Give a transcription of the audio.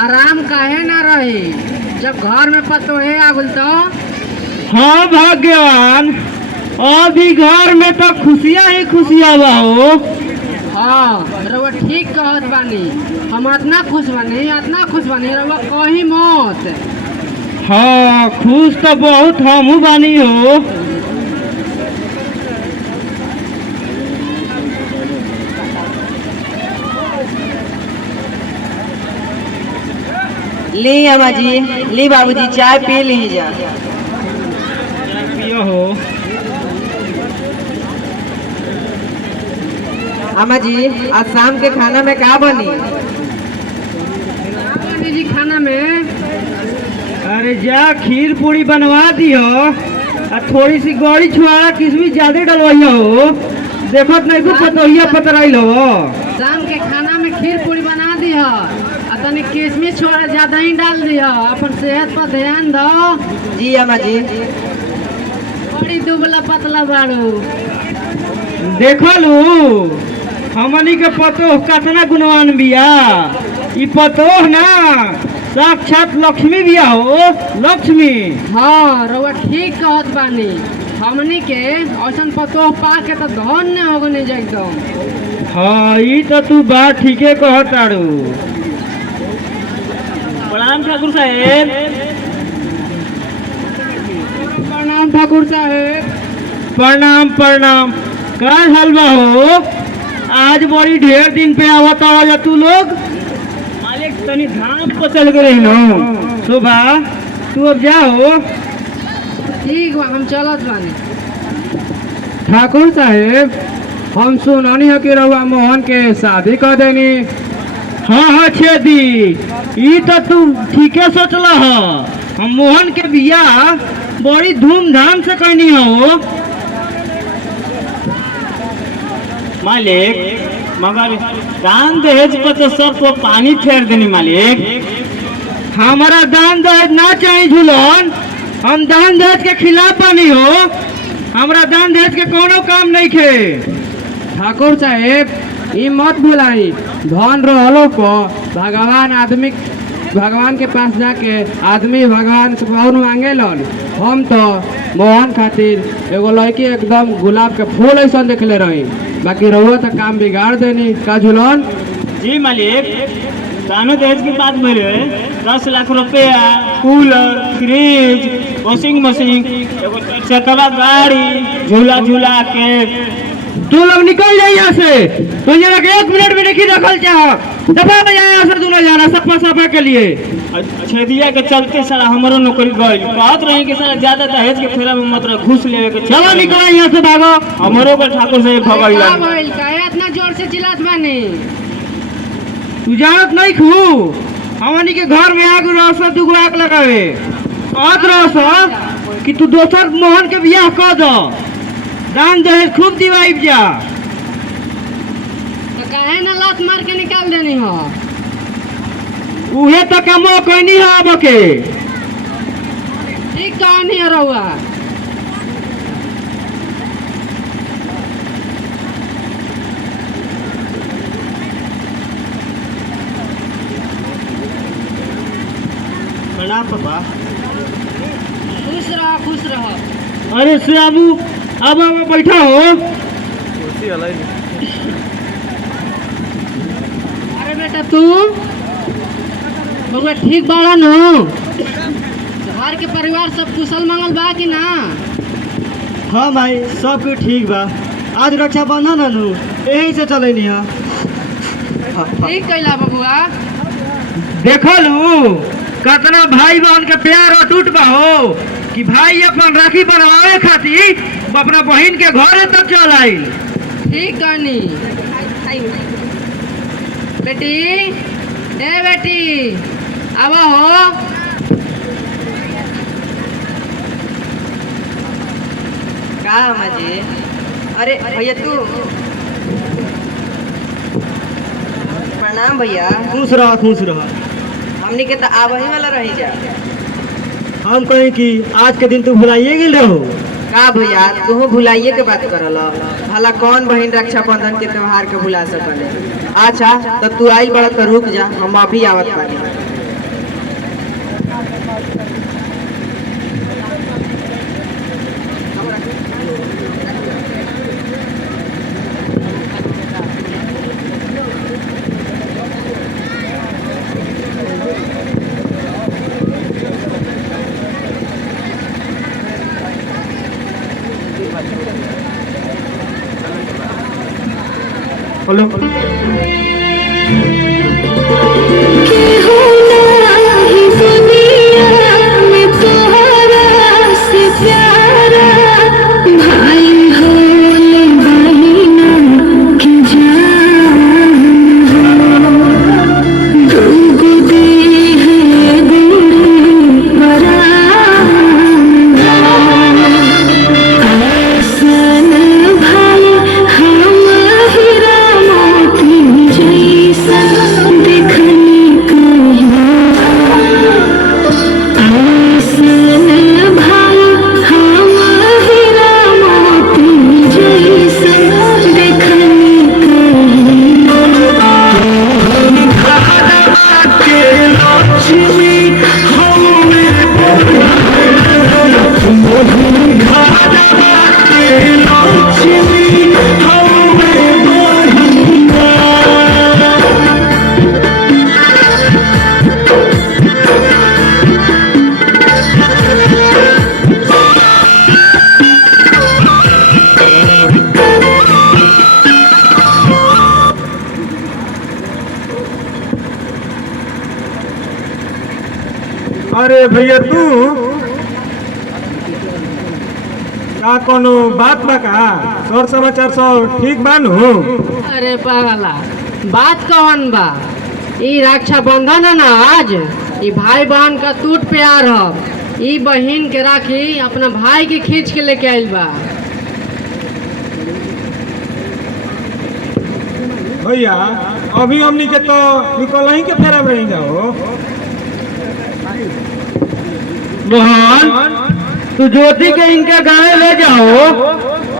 आराम काहे ना रही जब घर में पतोहे आगुल तो। हाँ भाग्यवान, अभी घर में तो खुशियाँ ही खुशियाँ बा हो। हाँ रउआ ठीक कहत बानी, हम इतना खुश बानी रउआ कही मत। हाँ खुश तो बहुत हमहू बानी हो। ली अम्मा जी, ली बाबूजी, चाय पी लीजिए। पियो हो। अम्मा जी, आज शाम के खाना में क्या बनी? जी खाना में अरे जा खीर पूरी बनवा दियो और थोड़ी सी गौरी छुआरा किसमिस ज्यादा डलवाइया हो। देखत नहीं को पतोहिया पतराइल हो। शाम के खाना में खीर पूरी बना दिया और तनी किशमिश छोड़ा ज्यादा ही डाल दिया। अपन सेहत पर ध्यान दो। जी अम्मा जी। बड़ी दुबला पतला बाड़ू। देखलू हमनी के पतोह कितना गुणवान बिया। ई पतोह ना साक्षात लक्ष्मी बिया हो, लक्ष्मी। हाँ रउआ ठीक कहत बानी, हमनी के ऐसन पतोह पा के तो धन्य हो गनी एकदम। हाँ ई तो तू बात ठीके कहत तारू। प्रणाम ठाकुर साहेब। प्रणाम ठाकुर साहेब। प्रणाम प्रणाम। का हाल बा हो? आज बड़ी ढेर दिन पे आवत जा तू लोग। मालिक तनी धाम पर चल गए नो। शोभा तू अब जाओ। ठीक बा, हम चलत बानी। ठाकुर साहेब, हम सुनानी है कि रउआ मोहन के शादी कर देनी। हाँ हाँ छेदी, ई तो तू ठीके सोचला ह। हम मोहन के बियाह बड़ी धूमधाम से करनी हो मालिक, मगर दान दहेज पर तो सब को पानी फेर देनी मालिक। हमारा दान दहेज ना चाहिए झूलन। हम दान दहेज के खिलाफ बनी हो। हमारा दान दहेज के कोनो काम नहीं खे। ठाकुर साहेब, ई मत भुलाई, धन रहलो को भगवान के पास जाके आदमी भगवान से कौन मांगे लन। हम तो मोहन खातिर एगो लड़की एकदम गुलाब के फूल ऐसा देखले रही, बाकी रहुआ तो काम बिगाड़ देनी का झूलन। जी मालिक, दानो दहेज की बात बोले 10 लाख रुपया, कूलर, फ्रिज, वॉशिंग मशीन, एगो चकवा गाड़ी, झूला झूला के। तू लोग निकल जाए यहाँ से। तू जरा 1 मिनट भी नहीं रखल चाह। दबा में जाए यहाँ से, तू ना जाना सपा सपा के लिए। छेदिया के चलते सारा हमारो नौकरी गई। कहत रही कि सारा ज्यादा दहेज के फेरा में मत घुस लेवे के। चलो निकल यहाँ से, भागो। हमारो पर ठाकुर से भगाइला। काहे इतना जोर से चिल्लात बानी? तू जानत नहीं खू, हमनी के घर में आग रह दुगो आग लगावे। कहत रह कि तू दोसर मोहन के बियाह कर दो, दान दहेज खूब दिवाई जा। तो काहे ना लात मार के निकाल देनी हो? उहे तो कमो कोई नहीं है अब के। ठीक कहानी है रहुआ। प्रणाम पापा। खुश रहो। अरे श्यामू, अब बैठा हो। अरे बेटा तू बउआ ठीक बाड़ा न? घर के परिवार सब कुशल मंगल बा कि ना? हाँ भाई, सब कुछ ठीक बा। आज रक्षाबंधन है नु, यही से चले नहीं है। ठीक कैला बबुआ। देखलू कितना भाई बहन के प्यार अटूट बा हो कि भाई अपन राखी बनवावे खातिर अपना बहन के घरे तक चल आइल। ठीक कहनी। बेटी, ए बेटी, अब हो। का अम्मा जी? अरे भैया तू। प्रणाम भैया। खुश रह खुश रह। हमनी के तो आबही वाला रही जा। हम कहें कि आज के दिन तू भुलाइए गेल रहो। का भैया तू भुलाइए के बात करल? भला कौन बहन रक्षाबंधन के त्योहार के भुला सकले? अच्छा तो तू आइल बड़ा तो रुक जा, हम अभी आवत बानी। बोलो अरे भैया तू का कोनो बात बा का सर समाचार सब ठीक बानू? अरे पागला बात कौन बा? ई रक्षाबंधन है ना आज, ई भाई बहन का टूट प्यार है। ई बहन के राखी अपना भाई के खींच के लेके आइल बा। भैया अभी हमनी के तो निकल ही के फेरा में जाओ। मोहन तू ज्योति के इनके गाँव ले जाओ